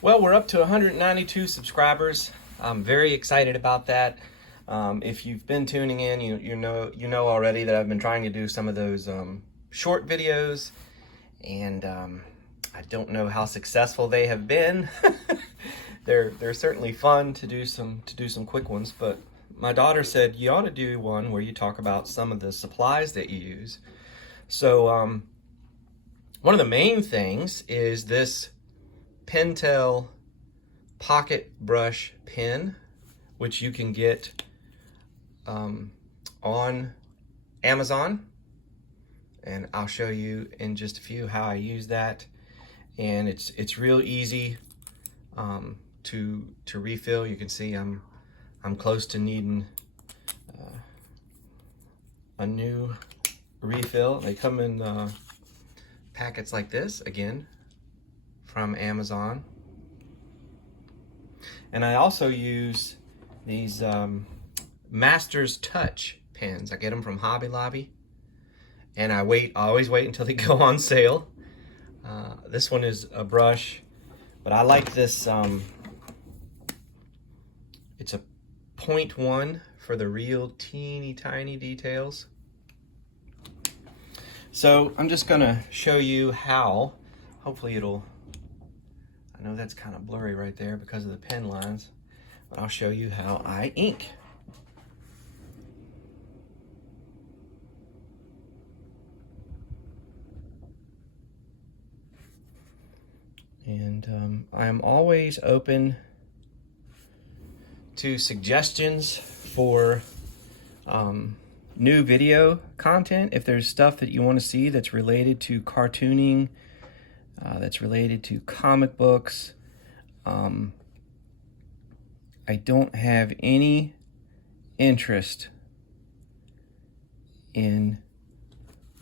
Well, we're up to 192 subscribers. I'm very excited about that. If you've been tuning in, you know already that I've been trying to do some of those short videos, and I don't know how successful they have been. They're certainly fun to do some quick ones, but my daughter said you ought to do one where you talk about some of the supplies that you use. So one of the main things is this Pentel pocket brush pen, which you can get on Amazon, and I'll show you in just a few how I use that. And it's real easy to refill. You can see I'm close to needing a new refill. They come in packets like this, again from Amazon. And I also use these Masters Touch pens. I get them from Hobby Lobby, and I always wait until they go on sale. This one is a brush, but I like this. It's a 0.1 for the real teeny tiny details. So I'm just gonna show you how. Hopefully it'll, I know that's kind of blurry right there because of the pen lines, but I'll show you how I ink. And I am always open to suggestions for new video content. If there's stuff that you want to see that's related to cartooning, that's related to comic books, I don't have any interest in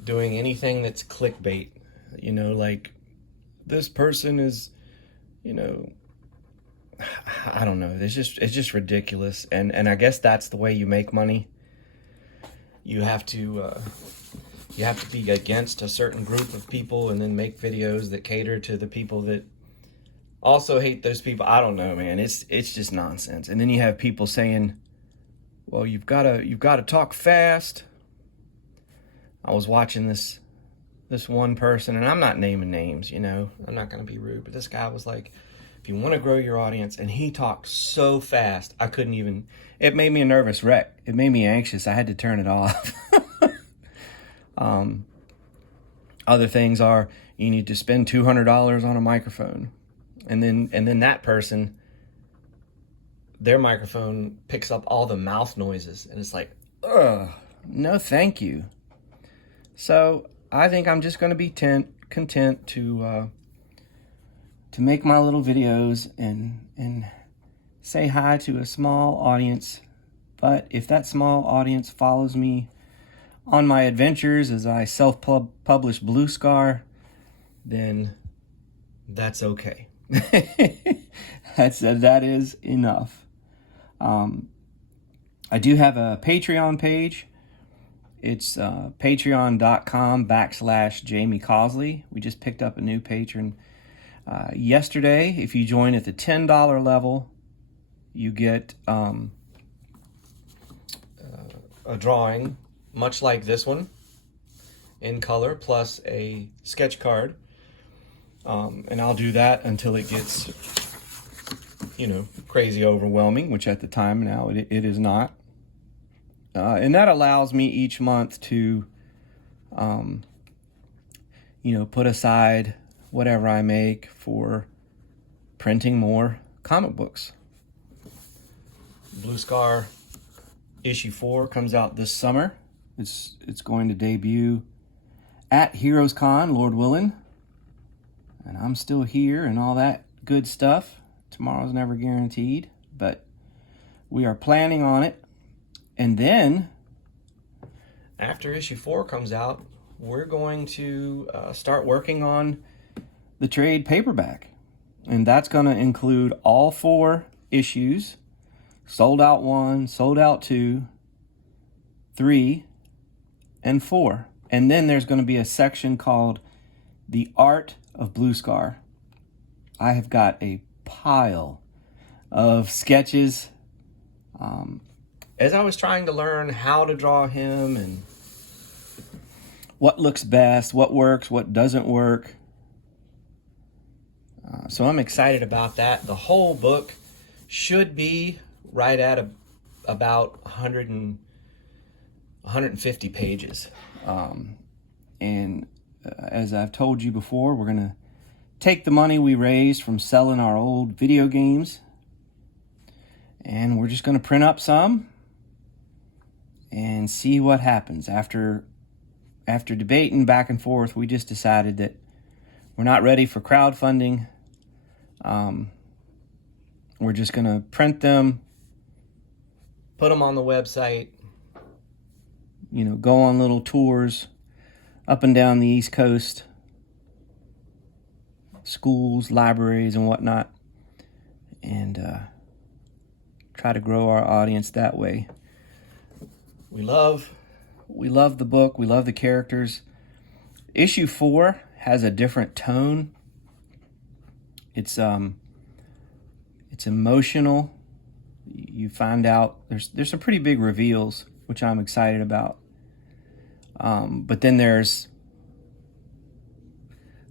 doing anything that's clickbait. You know, like this person is, you know, I don't know. It's just ridiculous. And I guess that's the way you make money. You have to be against a certain group of people and then make videos that cater to the people that also hate those people. I don't know, man. It's just nonsense. And then you have people saying, well, you've got to talk fast. I was watching this one person, and I'm not naming names, you know. I'm not going to be rude, but this guy was like, if you want to grow your audience, and he talked so fast, I couldn't even, it made me a nervous wreck. It made me anxious. I had to turn it off. Other things are, you need to spend $200 on a microphone. And then that person, their microphone picks up all the mouth noises. And it's like, ugh, no thank you. So I think I'm just going to be content to make my little videos and say hi to a small audience. But if that small audience follows me on my adventures as I self-publish Blue Scar, then that's okay. That is enough. I do have a Patreon page. It's patreon.com/Jamie Cosley. We just picked up a new patron yesterday. If you join at the $10 level, you get a drawing much like this one in color, plus a sketch card. And I'll do that until it gets, you know, crazy overwhelming, which at the time now it is not. And that allows me each month to, you know, put aside whatever I make for printing more comic books. Blue Scar issue 4 comes out this summer. It's going to debut at Heroes Con, Lord willing. And I'm still here and all that good stuff. Tomorrow's never guaranteed, but we are planning on it. And then, after issue 4 comes out, we're going to start working on the trade paperback. And that's going to include all 4 issues, sold out 1, sold out 2, 3, and 4. And then there's going to be a section called The Art of Blue Scar. I have got a pile of sketches. As I was trying to learn how to draw him and what looks best, what works, what doesn't work. So I'm excited about that. The whole book should be right at about 150 pages. As I've told you before, we're going to take the money we raised from selling our old video games, and we're just going to print up some and see what happens. After debating back and forth, we just decided that we're not ready for crowdfunding. We're just going to print them, put them on the website, go on little tours up and down the East Coast, schools, libraries, and whatnot, and try to grow our audience that way. We love the book. We love the characters. Issue 4 has a different tone. It's emotional. You find out there's some pretty big reveals, which I'm excited about. But then there's,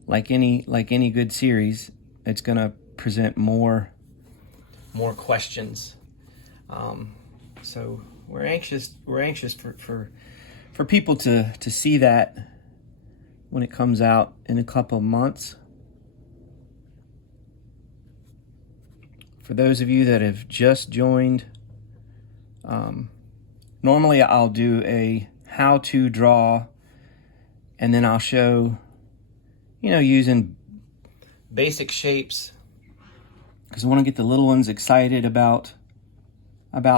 like any good series, it's gonna present more questions. So we're anxious for people to see that when it comes out in a couple of months. For those of you that have just joined, normally I'll do a how to draw, and then I'll show, using basic shapes, because I want to get the little ones excited about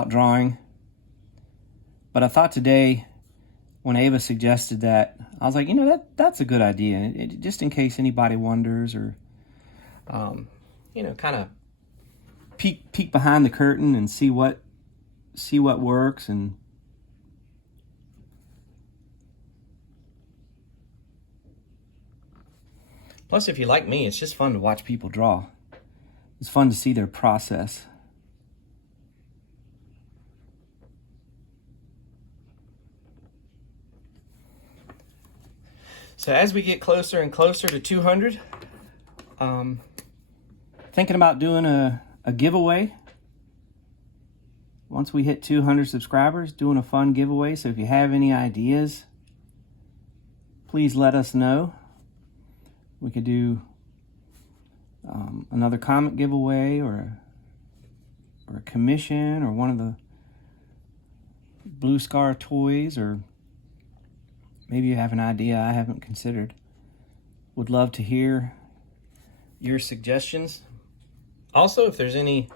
drawing. But I thought today, when Ava suggested that, I was like, that's a good idea. Just in case anybody wonders, or kind of peek behind the curtain and see what works. And plus, if you like me, it's just fun to watch people draw. It's fun to see their process. So as we get closer and closer to 200, thinking about doing a giveaway. Once we hit 200 subscribers, doing a fun giveaway. So if you have any ideas, please let us know. We could do another comic giveaway, or a commission, or one of the Blue Scar toys, or maybe you have an idea I haven't considered. Would love to hear your suggestions. Also, if there's any,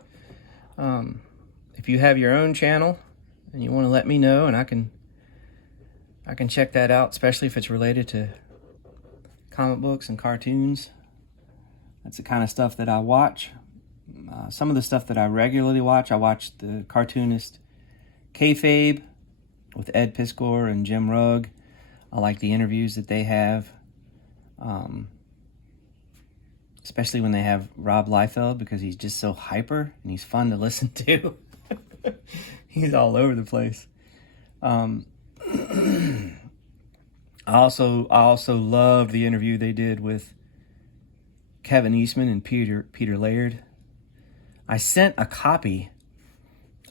if you have your own channel and you want to let me know, and I can check that out, especially if it's related to comic books and cartoons. That's the kind of stuff that I watch. Some of the stuff that I regularly watch, I watch the cartoonist Kayfabe with Ed Piskor and Jim Rugg. I like the interviews that they have, especially when they have Rob Liefeld, because he's just so hyper and he's fun to listen to. He's all over the place. I also love the interview they did with Kevin Eastman and Peter Laird. I sent a copy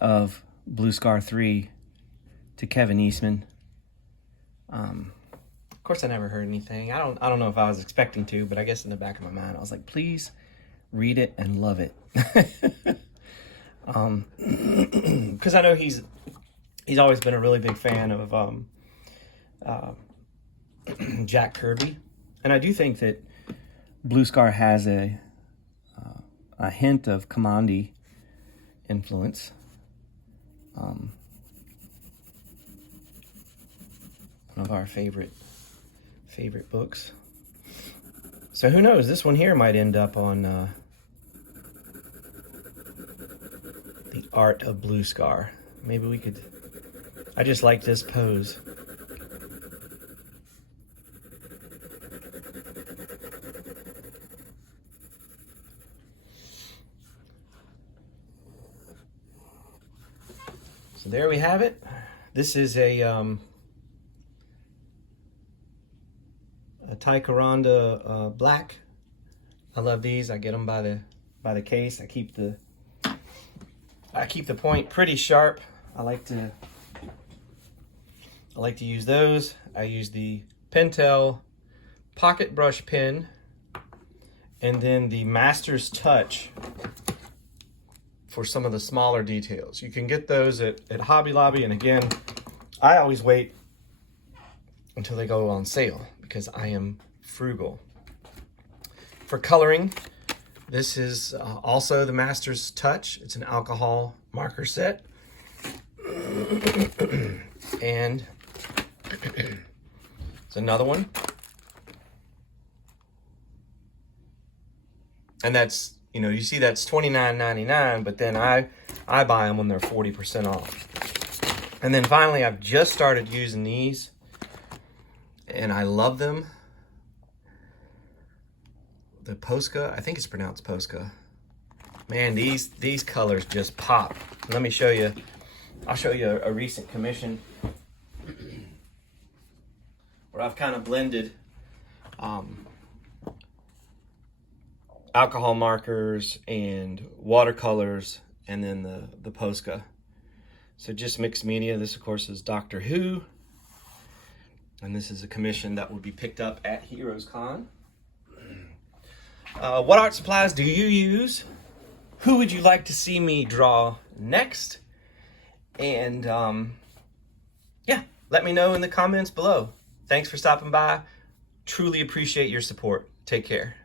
of Blue Scar 3 to Kevin Eastman. Of course, I never heard anything. I don't know if I was expecting to, but I guess in the back of my mind, I was like, please read it and love it. Because I know he's always been a really big fan of Jack Kirby, and I do think that Blue Scar has a hint of Kamandi influence. One of our favorite books. So who knows? This one here might end up on The Art of Blue Scar. Maybe we could. I just like this pose. there we have it. This is a Ticonderoga black. I love these. I get them by the case. I keep the point pretty sharp. I like to use those. I use the Pentel pocket brush pen, and then the Master's Touch for some of the smaller details. You can get those at Hobby Lobby, and again, I always wait until they go on sale because I am frugal. For coloring, this is also the Master's Touch. It's an alcohol marker set. And it's another one. And that's, you know, you see that's $29.99, but then I buy them when they're 40% off. And then finally, I've just started using these, and I love them. The Posca, I think it's pronounced Posca. Man, these colors just pop. Let me show you. I'll show you a recent commission where I've kind of blended alcohol markers and watercolors, and then the Posca. So just mixed media. This, of course, is Doctor Who. And this is a commission that will be picked up at Heroes Con. What art supplies do you use? Who would you like to see me draw next? And yeah, let me know in the comments below. Thanks for stopping by. Truly appreciate your support. Take care.